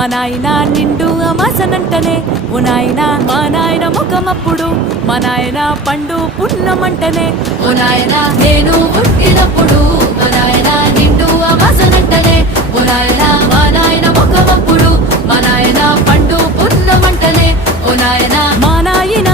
మా నాయన నిండు అమాసనంటనే ఓ నాయన మా నాయన ముఖమప్పుడు మా నాయన పండు పున్నమంటనే ఓ నాయన నేను పుట్టినప్పుడు మా నాయన నిండు అమాసనంటనే ఓ నాయన మా నాయన ముఖమప్పుడు మా నాయన పండు పున్నమంటనే ఓ నాయన మా నాయన